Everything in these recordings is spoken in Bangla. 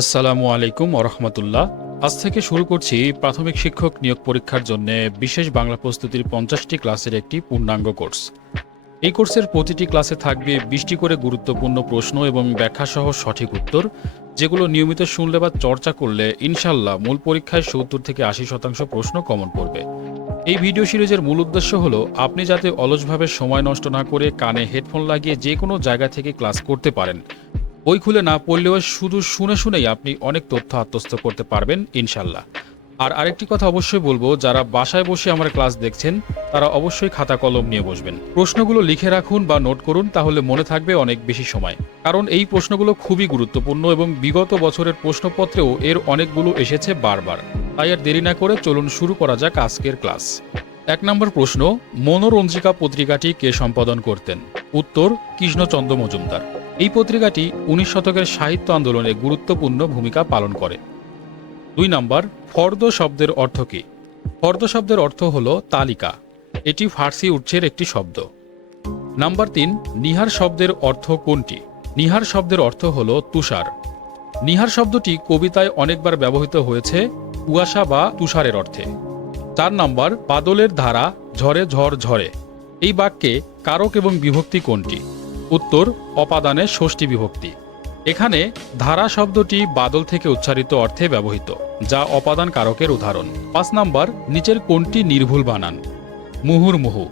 আসসালামু আলাইকুম ওরহমতুল্লাহ আজ থেকে শুরু করছি প্রাথমিক শিক্ষক নিয়োগ পরীক্ষার জন্য বিশেষ বাংলা প্রস্তুতির পঞ্চাশটি ক্লাসের একটি পূর্ণাঙ্গ কোর্স। এই কোর্সের প্রতিটি ক্লাসে থাকবে বিশটি করে গুরুত্বপূর্ণ প্রশ্ন এবং ব্যাখ্যাসহ সঠিক উত্তর, যেগুলো নিয়মিত শুনলে বা চর্চা করলে ইনশাল্লাহ মূল পরীক্ষায় সত্তর থেকে আশি শতাংশ প্রশ্ন কমন পড়বে। এই ভিডিও সিরিজের মূল উদ্দেশ্য হলো, আপনি যাতে অলসভাবে সময় নষ্ট না করে কানে হেডফোন লাগিয়ে যে কোনো জায়গা থেকে ক্লাস করতে পারেন বই খুলে না পড়লেও শুধু শুনে শুনেই আপনি অনেক তথ্য আত্মস্থ করতে পারবেন, ইনশাল্লাহ। আর আরেকটি কথা অবশ্যই বলব, যারা বাসায় বসে আমার ক্লাস দেখছেন, তারা অবশ্যই খাতা কলম নিয়ে বসবেন। প্রশ্নগুলো লিখে রাখুন বা নোট করুন, তাহলে মনে থাকবে অনেক বেশি সময়। কারণ এই প্রশ্নগুলো খুবই গুরুত্বপূর্ণ এবং বিগত বছরের প্রশ্নপত্রেও এর অনেকগুলো এসেছে বারবার। তাই আর দেরি না করে চলুন শুরু করা যাক আজকের ক্লাস। এক নম্বর প্রশ্ন, মনোরঞ্জিকা পত্রিকাটি কে সম্পাদন করতেন? উত্তর, কৃষ্ণচন্দ্র মজুমদার। এই পত্রিকাটি উনিশ শতকের সাহিত্য আন্দোলনে গুরুত্বপূর্ণ ভূমিকা পালন করে। দুই নম্বর, ফর্দ শব্দের অর্থ কী? ফর্দ শব্দের অর্থ হল তালিকা। এটি ফার্সি উৎসের একটি শব্দ। নাম্বার তিন, নিহার শব্দের অর্থ কোনটি? নিহার শব্দের অর্থ হল তুষার। নিহার শব্দটি কবিতায় অনেকবার ব্যবহৃত হয়েছে কুয়াশা বা তুষারের অর্থে। চার নাম্বার, বাদলের ধারা ঝরে ঝড় ঝরে এই বাক্যে কারক এবং বিভক্তি কোনটি? উত্তর অপাদানে ষষ্ঠী বিভক্তি। এখানে ধারা শব্দটি বাদল থেকে উচ্চারিত অর্থে ব্যবহৃত, যা অপাদান কারকের উদাহরণ। পাঁচ নাম্বার, নিচের কোনটি নির্ভুল বানান। মুহুর্মুহু।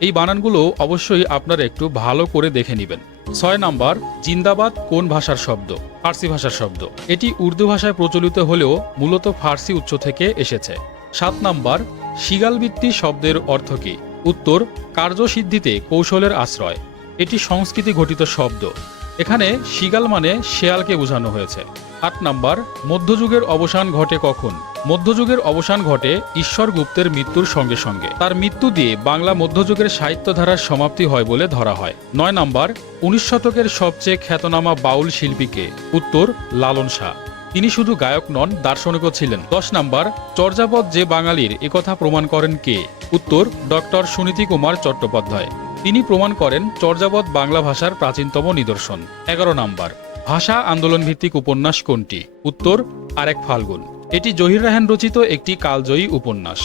এই বানানগুলো অবশ্যই আপনারা একটু ভালো করে দেখে নেবেন। ছয় নাম্বার, জিন্দাবাদ কোন ভাষার শব্দ? ফার্সি ভাষার শব্দ। এটি উর্দু ভাষায় প্রচলিত হলেও মূলত ফার্সি উৎস থেকে এসেছে। সাত নাম্বার, শিগালবৃত্তি শব্দের অর্থ কী? উত্তর, কার্যসিদ্ধিতে কৌশলের আশ্রয়। এটি সংস্কৃতি ঘটিত শব্দ। এখানে শিগাল মানে শেয়ালকে বোঝানো হয়েছে। আট নাম্বার, মধ্যযুগের অবসান ঘটে কখন? মধ্যযুগের অবসান ঘটে ঈশ্বর গুপ্তের মৃত্যুর সঙ্গে সঙ্গে। তার মৃত্যু দিয়ে বাংলা মধ্যযুগের সাহিত্যধারার সমাপ্তি হয় বলে ধরা হয়। নয় নাম্বার, উনিশ শতকের সবচেয়ে খ্যাতনামা বাউল শিল্পীকে উত্তর, লালন শাহ। তিনি শুধু গায়ক নন, দার্শনিকও ছিলেন। দশ নাম্বার, চর্যাপদ যে বাঙালির একথা প্রমাণ করেন কে? উত্তর, ডক্টর সুনীতি কুমার চট্টোপাধ্যায়। তিনি প্রমাণ করেন চর্যাপদ বাংলা ভাষার প্রাচীনতম নিদর্শন। এগারো নাম্বার, ভাষা আন্দোলন ভিত্তিক উপন্যাস কোনটি? উত্তর, আরেক ফাল্গুন। এটি জহির রাহান রচিত একটি কালজয়ী উপন্যাস।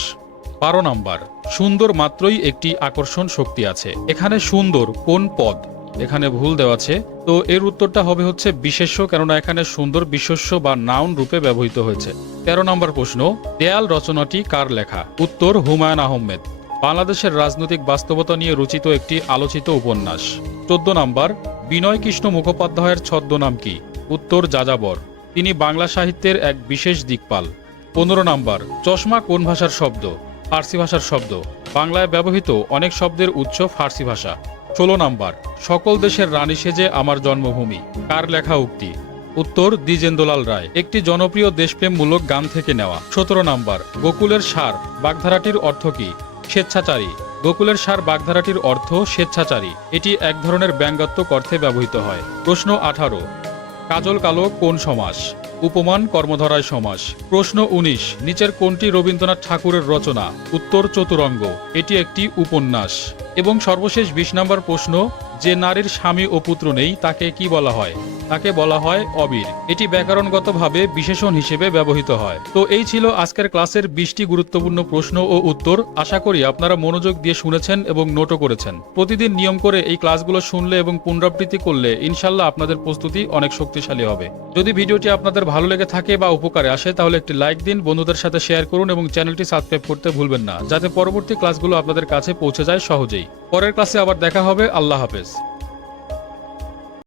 বারো নাম্বার, সুন্দর মাত্রই একটি আকর্ষণ শক্তি আছে। এখানে সুন্দর কোন পদ? এখানে ভুল দেওয়া আছে। তো এর উত্তরটা হবে হচ্ছে বিশেষ্য, কেননা এখানে সুন্দর বিশেষ্য বা নাউন রূপে ব্যবহৃত হয়েছে। তেরো নম্বর প্রশ্ন, দেয়াল রচনাটি কার লেখা? উত্তর হুমায়ুন আহমেদ। বাংলাদেশের রাজনৈতিক বাস্তবতা নিয়ে রচিত একটি আলোচিত উপন্যাস। চোদ্দ নম্বর, বিনয় কৃষ্ণ মুখোপাধ্যায়ের ছদ্মনাম কি? উত্তর, যাযাবর। তিনি বাংলা সাহিত্যের এক বিশেষ দিকপাল। পনেরো নাম্বার, চশমা কোন ভাষার শব্দ? ফার্সি ভাষার শব্দ। বাংলায় ব্যবহৃত অনেক শব্দের উৎস ফার্সি ভাষা। ষোলো নম্বর, সকল দেশের রানী সেজে আমার জন্মভূমি। কার লেখা উক্তি? উত্তর দ্বিজেন্দ্রলাল রায়। একটি জনপ্রিয় দেশপ্রেমমূলক গান থেকে নেওয়া। সতেরো নম্বর, গোকুলের সার, বাগধারাটির অর্থ কি? স্বেচ্ছাচারী। গোকুলের সার বাগধারাটির অর্থ স্বেচ্ছাচারী। এটি এক ধরনের ব্যঙ্গাত্মক অর্থে ব্যবহৃত হয়। প্রশ্ন আঠারো। কাজল কালো কোন সমাস? উপমান কর্মধারায় সমাস। প্রশ্ন উনিশ। নিচের কোনটি রবীন্দ্রনাথ ঠাকুরের রচনা? উত্তর চতুরঙ্গ। এটি একটি উপন্যাস। এবং সর্বশেষ বিশ নম্বর প্রশ্ন যে নারীর স্বামী ও পুত্র নেই, তাকে কি বলা হয়? তাকে বলা হয় অবির। এটি ব্যাকরণগতভাবে বিশেষণ হিসেবে ব্যবহৃত হয়। তো এই ছিল আজকের ক্লাসের বিশটি গুরুত্বপূর্ণ প্রশ্ন ও উত্তর। আশা করি আপনারা মনোযোগ দিয়ে শুনেছেন এবং নোটও করেছেন। প্রতিদিন নিয়ম করে এই ক্লাসগুলো শুনলে এবং পুনরাবৃত্তি করলে ইনশাল্লাহ আপনাদের প্রস্তুতি অনেক শক্তিশালী হবে। যদি ভিডিওটি আপনাদের ভালো লেগে থাকে বা উপকারে আসে, তাহলে একটি লাইক দিন, বন্ধুদের সাথে শেয়ার করুন এবং চ্যানেলটি সাবস্ক্রাইব করতে ভুলবেন না, যাতে পরবর্তী ক্লাসগুলো আপনাদের কাছে পৌঁছে যায় সহজেই। পরের ক্লাসে আবার দেখা হবে। আল্লাহ হাফেজ।